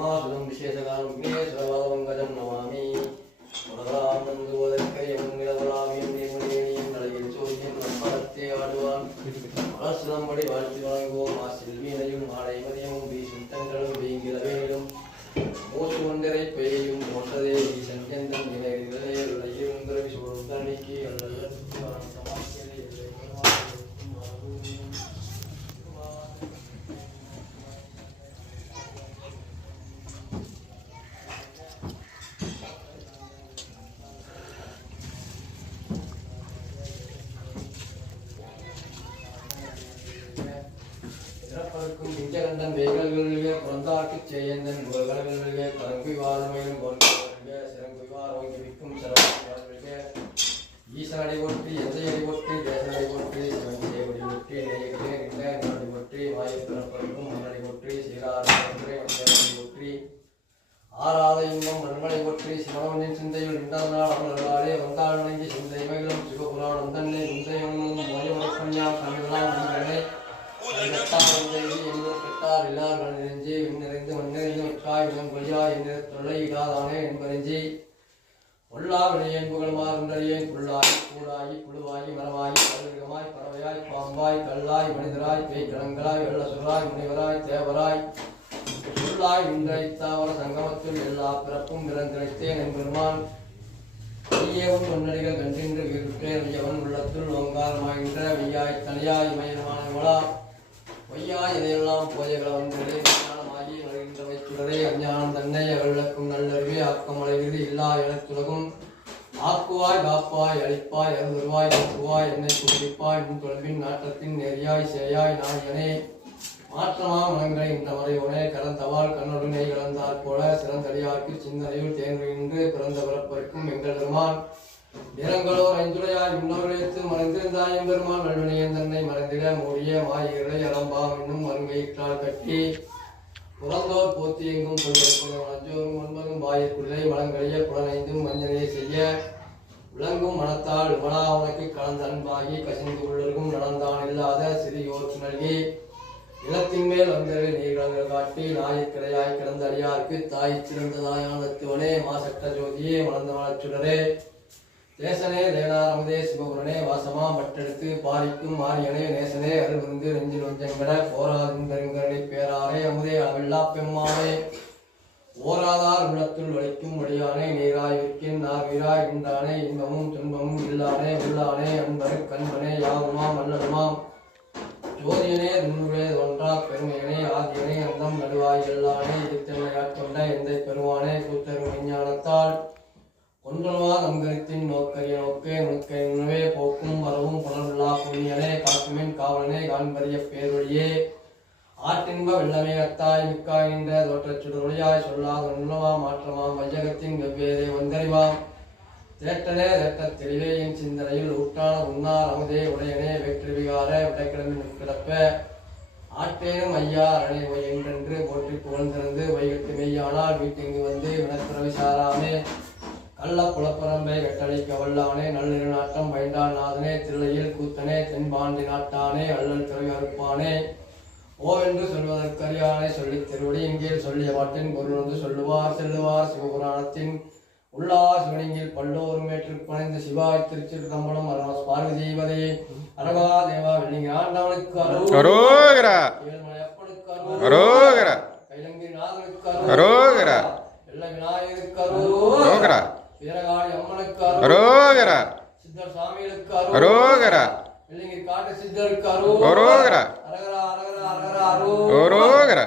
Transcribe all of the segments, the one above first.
महासुदं विशेषकालं विघ्नेश्वरपादपङ्कजं नमामि உலகளாமந்துவதற்கரியவன் நிலவலாமியும் நீர்மணியணியும் தலையில் சோதியும் நம்பலத்தே ஆடுவான் மலர்சிதம்படி வாழ்த்தி வழங்குவோம் செல்வியனையும் மாலை மதியமும் வீசும் தங்களும் வீங்கிலவேலும் மூச்சு ஒன்றரை பெய்யும் மோசதே வீசன் எந்தன் இணையிலும் துறவி சூழும் தண்ணிக்கு அல்ல பிஞ்சகண்டன் வேகல்களிலே பிறந்தார்க்குச் செய்யந்தன் முககலங்களிலே கரங்குய்வாரமையும் பொருட்களிலே சிறங்குய்வார் ஓங்கிவிக்கும் சிறப்பிலே ஈசனடி ஒற்றி எந்தையடி ஒற்றி தேசனடி ஒற்றி சிவஞ்சேவடி ஒற்றி நேயத்திலே நின்ற நடி ஒற்றி வாயுப்பிறப்பருக்கும் மன்னடி ஒற்றி சீராரி ஒற்றி ஆறாத இன்பம் மண்மலை ஒற்றி சிவனவனின் சிந்தையில் நின்றதனால் அவர்களாலே வந்தாள் வணங்கி சிந்தை மகிழும் சிவபுராணம் தன்னை முந்தையவனும் மோயமலை பஞ்சா கண்களால் நண்பர்களே கெட்டார் எல்லார் நெஞ்சே விண்ணிறைந்து மண்ணிறைந்து வெட்டாய் விதம் கொலியாய் என்ற தொல்லை இடாதானே என்பறிஞ்சி பொல்லா வினையன் புகழ்மாறுந்தறியேன் புல்லாகி கூடாகி புழுவாகி மரமாகி கல்விகமாய் பறவையாய் பாம்பாய் கல்லாய் மனிதராய் பேய்கணங்களாய் வெள்ள சுராய் முனிவராய் தேவராய் புல்லாய் விண்டைத்தாவர சங்கமத்தில் எல்லா பிறப்பும் பிறந்திழைத்தேன் என்பெருமான் ஐயவன் தொன்னடிகள் கண்டின்று வீர்பேர் ஐயவன் உள்ளத்துள் ஓங்காரமாகின்ற வெய்யாய் தனியாய் மயமானவளா பொய்யாய் இதையெல்லாம் போயகளை வந்ததே ஞானமாகி நல்கின்றவை சுடரே அஞ்ஞானம் தன்னை அருளக்கும் நல்லறிவே ஆக்கம் அடைகிறது இல்லா எனத்துலகும் ஆக்குவாய் காப்பாய் அழிப்பாய் அருள்வாய் ஆக்குவாய் என்னை குடிப்பாய் உன் தொலைவின் நாட்டத்தின் நெறியாய் சேயாய் நாயனே மாற்றமா மனங்களை இந்த முறையோனே கலந்தவாள் கண்ணுடனே கலந்தாற் போல சிறந்தடியார்க்கு சிந்தனையுள் தேர்ந்து பிறந்த பிறப்பிற்கும் எங்கள் பெருமான் நிறங்களோர் ஐந்துடையாய் இன்னொருத்து மறைந்திருந்தாய் எம்பெருமான் நல்வினையன் தன்னை மறைந்திட மூடிய மாயிகளை அலம்பாம் என்னும் மருங்கையிற்றால் கட்டி புறந்தோர் போத்தி எங்கும் கொண்டிருக்கும் அஞ்சோரும் ஒன்பதும் வாயிற்குள்ளே மலங்களைய புலனைந்தும் மஞ்சனையை செய்ய விளங்கும் மனத்தால் விமலா உனக்கு கலந்த அன்பாகி கசிந்து உள்ளிருக்கும் நடந்தான் இல்லாத சிறியோருக்கு நல்கி நிலத்தின் மேல் வந்தது நீர்கலங்கள் காட்டி நாயிற்கிடையாய் கிடந்த அடியாருக்கு தாய் சிறந்ததாயான தத்துவனே மாசற்ற ஜோதியே மலர்ந்த மலச்சுடரே தேசனே தேனாரமுதே சிவபுரனே வாசமா மட்டெடுத்து பாரிக்கும் மாரியனே நேசனே அருள்விருந்து நெஞ்சில் வஞ்சங்கட போராதும் பெருங்கரணி பேராரே அமுதே அளவில்லா பெம்மானே ஓராதார் உள்ளத்துள் வலிக்கும் வழியானே நீராய் விற்கின் நார்வீராய் உண்டானே இன்பமும் துன்பமும் இல்லானே உள்ளானே அன்பரு கண்பனே யாவுமாம் அல்லலுமாம் ஜோதியனே துன்னுவே தோன்றா பெருமையனே ஆதியனே அந்தம் நடுவாய் எல்லானே இருத்தென்னை ஆட்கொண்ட எந்தை பெருமானே கூத்தரும் விஞ்ஞானத்தால் ஒன்றல்வா நங்கரித்தின் நோக்கரிய நோக்கே நுக்கை உணவே போக்கும் வரவும் புலனுள்ளா புண்ணியனே காக்குமின் காவலனே காண்பறிய பேர்வழியே ஆற்றின்ப வெள்ளமே அத்தாய் மிக்காய் நின்ற தோற்றச் சுடரொழியாய் சொல்லாத நுண்ணவா மாற்றமாம் வையகத்தின் வெவ்வேறே வந்தறிவாம் தேட்டனே தேட்டத் தெளிவே என் சிந்தனையில் ஊட்டான உன்னார் அமுதே உடையனே வெற்றி விகார விடைக்கிழமை கிடப்ப ஆற்றேனும் ஐயா அரணை ஒய் என்றென்று போற்றி புகழ்ந்திருந்து வைகட்டு மெய்யானால் வீட்டிங்கு வந்து வினத்துறவை சாராமே கள்ள புலப்பரம்பை வெட்டளிக்க வல்லானே நள்ளிரு நாட்டம் வைண்டான் நாதனே திருளையில் கூத்தனே தென்பாண்டி நாட்டானே அள்ளல் துறை அறுப்பானே ஓவென்று சொல்வதற்கரியானை சொல்லித் திருவடி இங்கே சொல்லிய பாட்டின் பொருள் வந்து சொல்லுவார் செல்லுவார் சிவபுராணத்தின் உள்ளார் சிவனிங்கில் பல்லோரும் ஏற்றுப் பணிந்து சிவாய் திருச்சிற்றம்பலம் பார்வதீபதே அரகா தேவா வெள்ளிங்க ஆண்டவனுக்கு அரோகரா ஏழுமலையப்பனுக்கு அரோகரா கைலங்கி நாதனுக்கு அரோகரா வெள்ள விநாயகருக்கு அரோகரா வீரகாளி அம்மனுக்கு அரோகரா சித்தர் சாமிகளுக்கு அரோகரா வெள்ளிங்கிரி காட்டு சித்தருக்கு அரோகரா அரகரா அரகரா அரகரா அரோகரா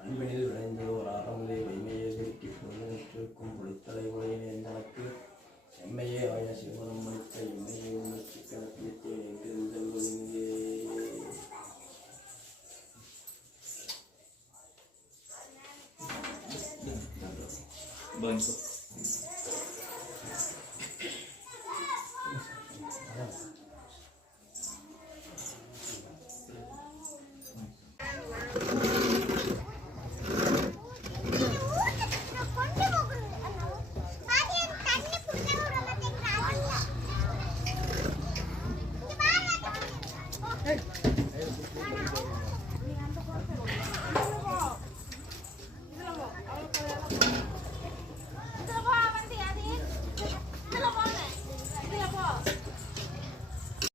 அன்பினில் விளைந்தோர் ஆரம்பே வைமையை வெட்டி பொருளுக்கும் பொழித்தலை உரையினேன் எனக்கு எம்மையே ஆய சிவனம் வைத்த எம்மையை உணர்ச்சி கணக்கிட்டேன் எங்கிருந்தே Banco.